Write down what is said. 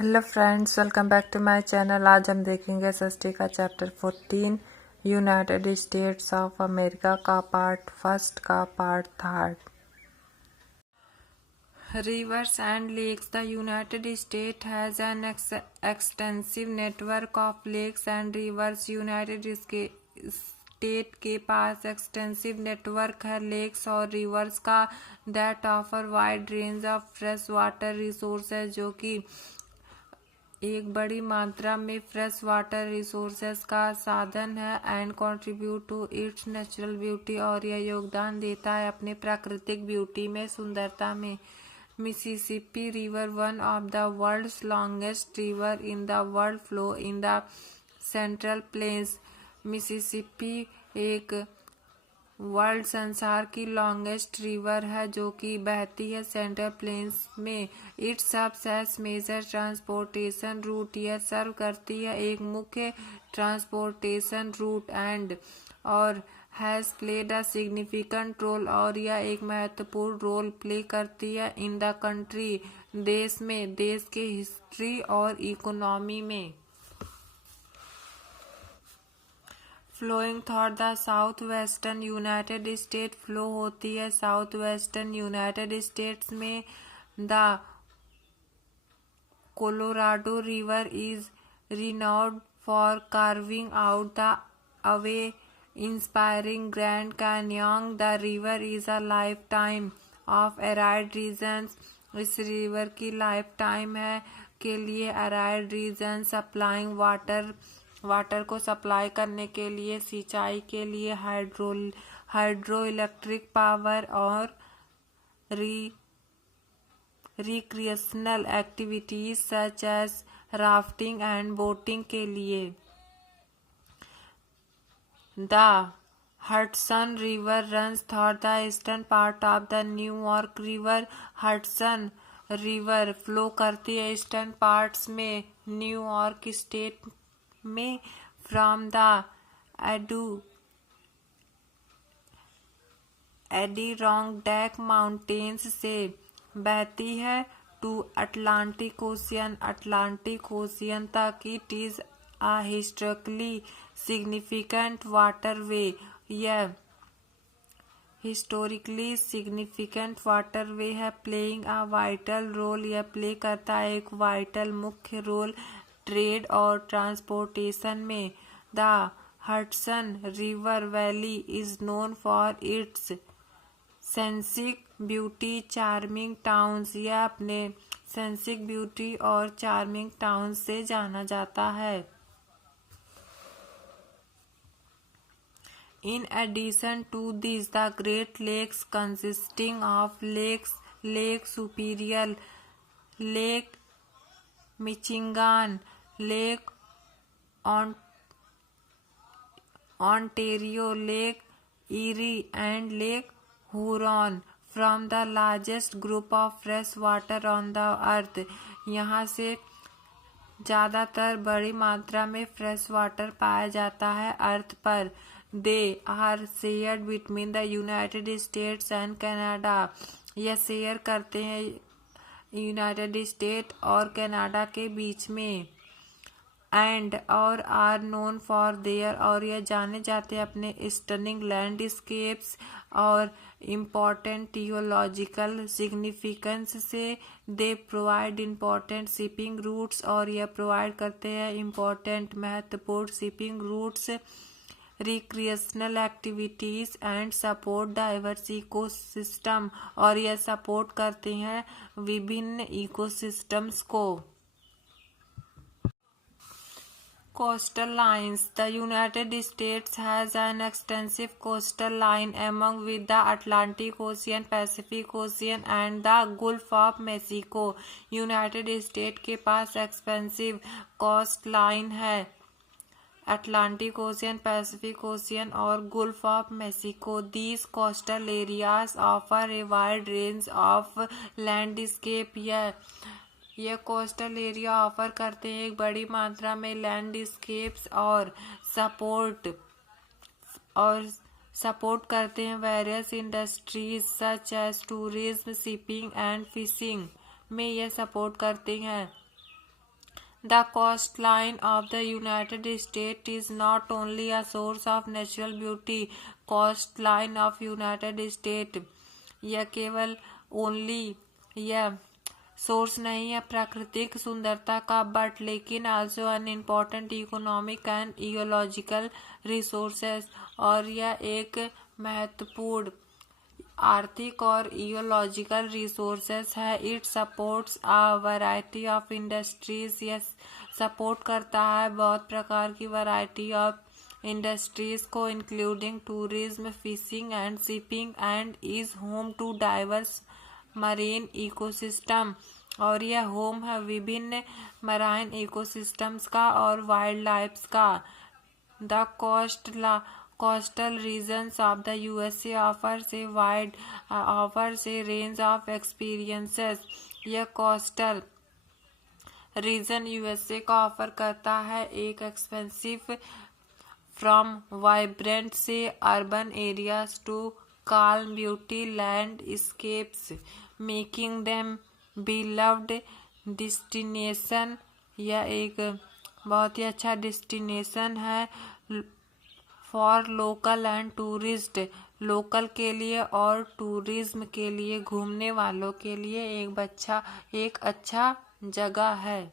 Hello friends, welcome back to my channel. आज हम देखेंगे एसएसटी का chapter 14 United States of America का पार्ट फर्स्ट का part third. Rivers and lakes. The United States has an extensive network of lakes and rivers. United state के पास extensive network है lakes और reverse का that offer wide range of fresh water resources, जो कि एक बड़ी मात्रा में फ्रेश वाटर रिसोर्सेज का साधन है। And contribute to its natural beauty, और यह योगदान देता है अपने प्राकृतिक ब्यूटी में, सुंदरता में। Mississippi river, one of the world's longest river in the world, flow in the central plains. Mississippi एक वर्ल्ड संसार की लॉन्गेस्ट रिवर है जो कि बहती है सेंट्रल प्लेन्स में। It serves as major transportation route, यह सर्व करती है एक मुख्य ट्रांसपोर्टेशन रूट। एंड और has played a significant role, और यह एक महत्वपूर्ण रोल प्ले करती है इन द कंट्री, देश में, देश के हिस्ट्री और इकोनॉमी में। Flowing thought the south western United State, फ्लो होती है साउथ वेस्टर्न यूनाइटेड स्टेट्स में। The Colorado river is renowned for carving out the awe inspiring Grand Canyon. The river is a life time of arid regions, इस river की life time है के लिए arid region supplying water को supply करने के लिए, सिंचाई के लिए, हाइड्रो इलेक्ट्रिक पावर और recreational activities such as rafting and boating के लिए। The Hudson River runs through the eastern part of the New York river, Hudson River flow करती है ईस्टर्न पार्ट्स में न्यूयॉर्क स्टेट में। फ्रॉम द एडिरोंडेक माउंटेन्स से बहती है to Atlantic Ocean, Atlantic Ocean तक। It is a historically significant waterway, यह historically significant waterway है। प्लेइंग अ वाइटल रोल, यह प्ले करता है एक वाइटल मुख्य रोल ट्रेड और ट्रांसपोर्टेशन में। The Hudson river valley is known for its scenic beauty, charming towns, यह अपने सेंसिक ब्यूटी और चार्मिंग टाउन्स से जाना जाता है। In addition to this, the Great Lakes, consisting of Lake Superior, Lake Michigan, Lake Ontario, Lake Erie, and Lake Huron, from the largest group of fresh water on the earth. यहाँ से ज़्यादातर बड़ी मात्रा में फ्रेश वाटर पाया जाता है अर्थ पर। They are shared between the United States and Canada, यह शेयर करते हैं यूनाइटेड स्टेट और कनाडा के बीच में। एंड और आर नोन फॉर देयर, और यह जाने जाते हैं अपने स्टनिंग लैंडस्केप्स और इम्पॉर्टेंट थियोलॉजिकल सिग्निफिकेंस से। They provide important shipping routes, और यह प्रोवाइड करते हैं इम्पॉर्टेंट महत्वपूर्ण shipping routes, recreational activities and support diverse ecosystem, और यह सपोर्ट करते हैं विभिन्न इकोसिस्टम्स को। Coastal lines. The United States has an extensive coastal line among with the Atlantic Ocean, Pacific Ocean and the Gulf of Mexico. United States के पास expensive coast line है Atlantic ocean, Pacific ocean और Gulf of Mexico. These coastal areas offer a wide range of landscape, यह coastal area offer करते हैं एक बड़ी मात्रा में लैंडस्केप्स और सपोर्ट करते हैं various industries such as tourism, shipping and fishing में यह सपोर्ट करते हैं। The coastline of the United States is not only a source of natural beauty. Coastline of United States यह केवल ओनली यह सोर्स नहीं है प्राकृतिक सुंदरता का बट लेकिन also an important economic and ecological resources और यह एक महत्वपूर्ण आर्थिक और इकोलॉजिकल रिसोर्सेस है। It supports a variety of industries, यह सपोर्ट करता है बहुत प्रकार की वैरायटी ऑफ इंडस्ट्रीज को including tourism, fishing and shipping and is home to diverse marine ecosystem और यह होम है विभिन्न मराइन इकोसिस्टम्स का और वाइल्ड लाइफ का। The coastal regions of the USA offers a range of experiences. यह coastal region USA का offer करता है एक एक्सपेंसिव फ्रॉम वाइब्रेंट से urban areas to calm beauty landscapes, making them beloved destination। यह एक बहुत ही अच्छा डेस्टिनेशन है for local and tourist, local के लिए और टूरिज्म के लिए, घूमने वालों के लिए एक अच्छा जगह है।